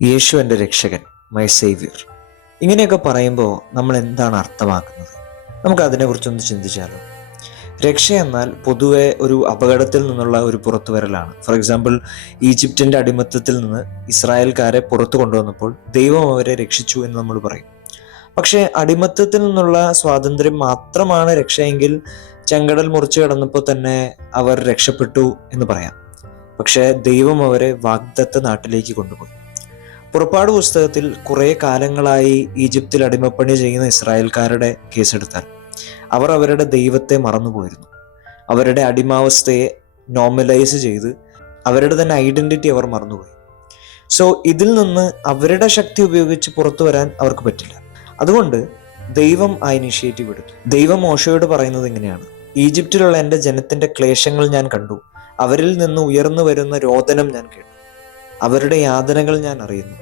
യേശു എൻ്റെ രക്ഷകൻ, my Xavier. ഇങ്ങനെയൊക്കെ പറയുമ്പോൾ നമ്മൾ എന്താണ് അർത്ഥമാക്കുന്നത്? നമുക്ക് അതിനെക്കുറിച്ചൊന്ന് ചിന്തിച്ചാലോ. രക്ഷ എന്നാൽ പൊതുവെ ഒരു അപകടത്തിൽ നിന്നുള്ള ഒരു പുറത്തുവരലാണ്. ഫോർ എക്സാമ്പിൾ, ഈജിപ്തിൻ്റെ അടിമത്തത്തിൽ നിന്ന് ഇസ്രായേൽക്കാരെ പുറത്തു കൊണ്ടുവന്നപ്പോൾ ദൈവം അവരെ രക്ഷിച്ചു എന്ന് നമ്മൾ പറയും. പക്ഷേ അടിമത്തത്തിൽ നിന്നുള്ള സ്വാതന്ത്ര്യം മാത്രമാണ് രക്ഷയെങ്കിൽ ചെങ്കടൽ മുറിച്ചു കടന്നപ്പോൾ തന്നെ അവർ രക്ഷപ്പെട്ടു എന്ന് പറയാം. പക്ഷേ ദൈവം അവരെ വാഗ്ദത്ത നാട്ടിലേക്ക് കൊണ്ടുപോയി. പുറപ്പാട് പുസ്തകത്തിൽ കുറെ കാലങ്ങളായി ഈജിപ്തിൽ അടിമപ്പണി ചെയ്യുന്ന ഇസ്രായേൽക്കാരുടെ കേസെടുത്താൽ അവർ അവരുടെ ദൈവത്തെ മറന്നുപോയിരുന്നു. അവരുടെ അടിമാവസ്ഥയെ നോർമലൈസ് ചെയ്ത് അവരുടെ തന്നെ ഐഡന്റിറ്റി അവർ മറന്നുപോയി. സോ ഇതിൽ നിന്ന് അവരുടെ ശക്തി ഉപയോഗിച്ച് പുറത്തു വരാൻ അവർക്ക് പറ്റില്ല. അതുകൊണ്ട് ദൈവം ആ ഇനിഷ്യേറ്റീവ് എടുത്തു. ദൈവം മോശയോട് പറയുന്നത് ഇങ്ങനെയാണ്: ഈജിപ്തിലുള്ള എൻ്റെ ജനത്തിന്റെ ക്ലേശങ്ങൾ ഞാൻ കണ്ടു, അവരിൽ നിന്ന് ഉയർന്നു വരുന്ന രോദനം ഞാൻ കേട്ടു, അവരുടെ യാതനകൾ ഞാൻ അറിയുന്നു.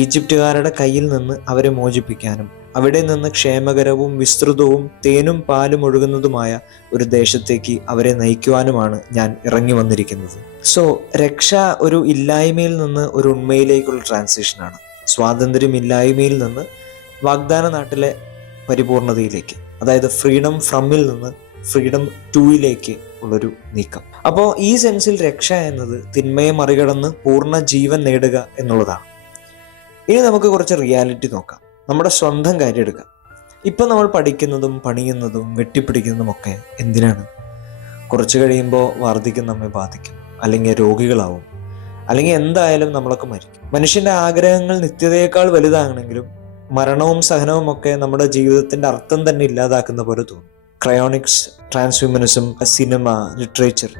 ഈജിപ്തുകാരുടെ കയ്യിൽ നിന്ന് അവരെ മോചിപ്പിക്കാനും അവിടെ നിന്ന് ക്ഷേമകരവും വിസ്തൃതവും തേനും പാലും ഒഴുകുന്നതുമായ ഒരു ദേശത്തേക്ക് അവരെ നയിക്കുവാനുമാണ് ഞാൻ ഇറങ്ങി വന്നിരിക്കുന്നത്. സോ രക്ഷ ഒരു ഇല്ലായ്മയിൽ നിന്ന് ഒരു ഉണ്മയിലേക്കുള്ള ട്രാൻസിഷനാണ്. സ്വാതന്ത്ര്യമില്ലായ്മയിൽ നിന്ന് വാഗ്ദാന നാട്ടിലെ പരിപൂർണതയിലേക്ക്, അതായത് ഫ്രീഡം ഫ്രമിൽ നിന്ന് ഫ്രീഡം ടൂയിലേക്ക് ഉള്ളൊരു നീക്കം. അപ്പോൾ ഈ സെൻസിൽ രക്ഷ എന്നത് തിന്മയെ മറികടന്ന് പൂർണ്ണ ജീവൻ നേടുക എന്നുള്ളതാണ്. ഇനി നമുക്ക് കുറച്ച് റിയാലിറ്റി നോക്കാം. നമ്മുടെ സ്വന്തം കാര്യം എടുക്കാം. ഇപ്പം നമ്മൾ പഠിക്കുന്നതും പണിയുന്നതും വെട്ടിപ്പിടിക്കുന്നതും ഒക്കെ എന്തിനാണ്? കുറച്ച് കഴിയുമ്പോൾ വാർദ്ധക്യം നമ്മെ ബാധിക്കും, അല്ലെങ്കിൽ രോഗികളാവും, അല്ലെങ്കിൽ എന്തായാലും നമ്മളൊക്കെ മരിക്കും. മനുഷ്യന്റെ ആഗ്രഹങ്ങൾ നിത്യതയേക്കാൾ വലുതാകണമെങ്കിലും മരണവും സഹനവും ഒക്കെ നമ്മുടെ ജീവിതത്തിന്റെ അർത്ഥം തന്നെ ഇല്ലാതാക്കുന്ന പോലെ തോന്നും. ക്രയോണിക്സ്, ട്രാൻസ്ഹ്യൂമനിസം, സിനിമ, ലിറ്ററേച്ചർ,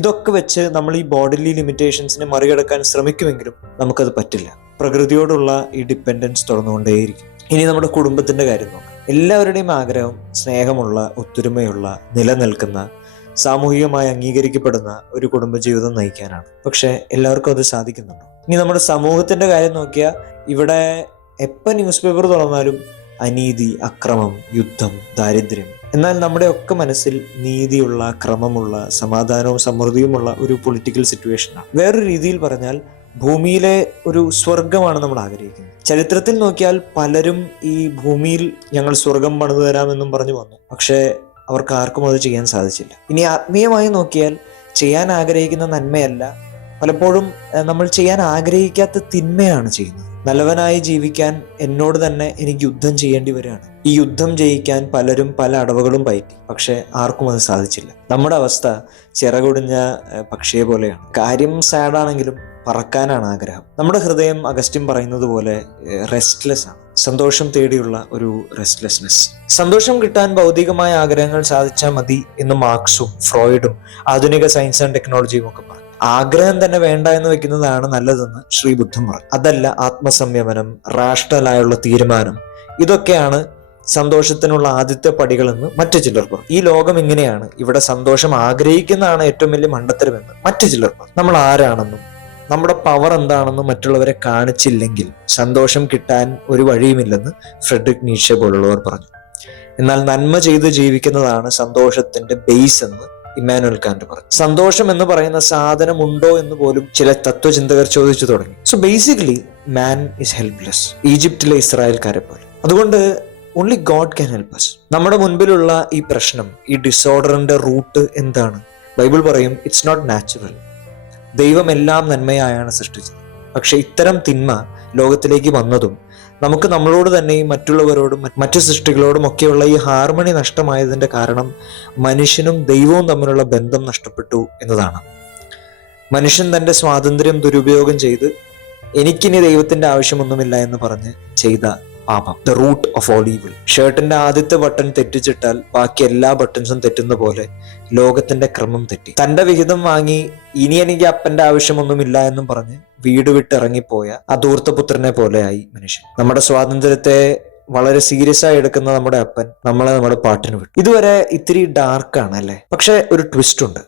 ഇതൊക്കെ വെച്ച് നമ്മൾ ഈ ബോഡിലി ലിമിറ്റേഷൻസിനെ മറികടക്കാൻ ശ്രമിക്കുമെങ്കിലും നമുക്കത് പറ്റില്ല. പ്രകൃതിയോടുള്ള ഈ ഡിപ്പെൻഡൻസ് തുടർന്നുകൊണ്ടേയിരിക്കും. ഇനി നമ്മുടെ കുടുംബത്തിന്റെ കാര്യം നോക്കാം. എല്ലാവരുടെയും ആഗ്രഹം സ്നേഹമുള്ള, ഒത്തൊരുമയുള്ള, നിലനിൽക്കുന്ന, സാമൂഹികമായി അംഗീകരിക്കപ്പെടുന്ന ഒരു കുടുംബജീവിതം നയിക്കാനാണ്. പക്ഷെ എല്ലാവർക്കും അത് സാധിക്കുന്നുണ്ടോ? ഇനി നമ്മുടെ സമൂഹത്തിന്റെ കാര്യം നോക്കിയാൽ ഇവിടെ എപ്പോൾ ന്യൂസ് പേപ്പർ തുറന്നാലും അനീതി, അക്രമം, യുദ്ധം, ദാരിദ്ര്യം. എന്നാൽ നമ്മുടെ ഒക്കെ മനസ്സിൽ നീതിയുള്ള, ക്രമമുള്ള, സമാധാനവും സമൃദ്ധിയുമുള്ള ഒരു പൊളിറ്റിക്കൽ സിറ്റുവേഷനാണ്. വേറൊരു രീതിയിൽ പറഞ്ഞാൽ ഭൂമിയിലെ ഒരു സ്വർഗമാണ് നമ്മൾ ആഗ്രഹിക്കുന്നത്. ചരിത്രത്തിൽ നോക്കിയാൽ പലരും ഈ ഭൂമിയിൽ ഞങ്ങൾ സ്വർഗം പണിതു തരാമെന്നും പറഞ്ഞു വന്നു. പക്ഷേ അവർക്ക് ആർക്കും അത് ചെയ്യാൻ സാധിച്ചില്ല. ഇനി ആത്മീയമായി നോക്കിയാൽ ചെയ്യാൻ ആഗ്രഹിക്കുന്ന നന്മയല്ല, പലപ്പോഴും നമ്മൾ ചെയ്യാൻ ആഗ്രഹിക്കാത്ത തിന്മയാണ് ചെയ്യുന്നത്. നല്ലവനായി ജീവിക്കാൻ എന്നോട് തന്നെ എനിക്ക് യുദ്ധം ചെയ്യേണ്ടി വരികയാണ്. ഈ യുദ്ധം ജയിക്കാൻ പലരും പല അടവുകളും പയറ്റി, പക്ഷെ ആർക്കും അത് സാധിച്ചില്ല. നമ്മുടെ അവസ്ഥ ചിറകൊടിഞ്ഞ പക്ഷിയെ പോലെയാണ്. കാര്യം സാഡാണെങ്കിലും പറക്കാനാണ് ആഗ്രഹം. നമ്മുടെ ഹൃദയം അഗസ്റ്റിൻ പറയുന്നത് പോലെ റെസ്റ്റ്ലെസ് ആണ്. സന്തോഷം തേടിയുള്ള ഒരു റെസ്റ്റ്ലെസ്നെസ്. സന്തോഷം കിട്ടാൻ ഭൗതികമായ ആഗ്രഹങ്ങൾ സാധിച്ചാൽ മതി എന്ന് മാർക്സും ഫ്രോയിഡും ആധുനിക സയൻസ് ആൻഡ് ടെക്നോളജിയും ഒക്കെ പറഞ്ഞു. ആഗ്രഹം തന്നെ വേണ്ട എന്ന് വെക്കുന്നതാണ് നല്ലതെന്ന് ശ്രീ ബുദ്ധൻ പറഞ്ഞു. അതല്ല, ആത്മസംയമനം, റാഷണലായുള്ള തീരുമാനം, ഇതൊക്കെയാണ് സന്തോഷത്തിനുള്ള ആദ്യത്തെ പടികളെന്ന് മറ്റു ചിലർ പറഞ്ഞു. ഈ ലോകം ഇങ്ങനെയാണ്, ഇവിടെ സന്തോഷം ആഗ്രഹിക്കുന്നതാണ് ഏറ്റവും വലിയ മണ്ടത്തരമെന്ന് മറ്റു ചിലർ പറഞ്ഞു. നമ്മൾ ആരാണെന്നും നമ്മുടെ പവർ എന്താണെന്നും മറ്റുള്ളവരെ കാണിച്ചില്ലെങ്കിൽ സന്തോഷം കിട്ടാൻ ഒരു വഴിയുമില്ലെന്ന് ഫ്രെഡറിക് നീഷെ പോലുള്ളവർ പറഞ്ഞു. എന്നാൽ നന്മ ചെയ്ത് ജീവിക്കുന്നതാണ് സന്തോഷത്തിന്റെ ബേസ് എന്ന് ഇമ്മാനുവൽ കാന്റ് പറഞ്ഞു. സന്തോഷം എന്ന് പറയുന്ന സാധനം ഉണ്ടോ എന്ന് പോലും ചില തത്വചിന്തകർ ചോദിച്ചു തുടങ്ങി. So basically man is helpless, ഈജിപ്തിലെ ഇസ്രായേൽക്കാരെ പോലെ. അതുകൊണ്ട് only God can help us. നമ്മുടെ മുൻപിലുള്ള ഈ പ്രശ്നം, ഈ ഡിസോർഡറിന്റെ റൂട്ട് എന്താണ്? ബൈബിൾ പറയും ഇറ്റ്സ് നോട്ട് നാച്ചുറൽ. ദൈവം എല്ലാം നന്മയായാണ് സൃഷ്ടിച്ചത്. പക്ഷെ ഇത്തരം തിന്മ ലോകത്തിലേക്ക് വന്നതും നമുക്ക് നമ്മളോട് തന്നെയും മറ്റുള്ളവരോടും മറ്റു സൃഷ്ടികളോടും ഒക്കെയുള്ള ഈ ഹാർമണി നഷ്ടമായതിന്റെ കാരണം മനുഷ്യനും ദൈവവും തമ്മിലുള്ള ബന്ധം നഷ്ടപ്പെട്ടു എന്നതാണ്. മനുഷ്യൻ തന്റെ സ്വാതന്ത്ര്യം ദുരുപയോഗം ചെയ്ത് എനിക്കിനി ദൈവത്തിന്റെ ആവശ്യമൊന്നുമില്ല എന്ന് പറഞ്ഞ് ചെയ്ത പാപം, the root of all evil. ഷർട്ടിന്റെ ആദ്യത്തെ ബട്ടൺ തെറ്റിച്ചിട്ടാൽ ബാക്കി എല്ലാ ബട്ടൺസും തെറ്റുന്ന പോലെ ലോകത്തിന്റെ ക്രമം തെറ്റി. തന്റെ വിഹിതം വാങ്ങി ഇനി എനിക്ക് അപ്പന്റെ ആവശ്യമൊന്നുമില്ല എന്നും പറഞ്ഞ് വീട് വിട്ട് ഇറങ്ങിപ്പോയ ആ ധൂർത്തപുത്രനെ പോലെയായി മനുഷ്യൻ. നമ്മുടെ സ്വാതന്ത്ര്യത്തെ വളരെ സീരിയസ് ആയി എടുക്കുന്ന നമ്മുടെ അപ്പൻ നമ്മളെ നമ്മുടെ പാട്ടിന് വിട്ടു. ഇതുവരെ ഇത്തിരി ഡാർക്കാണ് അല്ലേ? പക്ഷെ ഒരു ട്വിസ്റ്റ് ഉണ്ട്.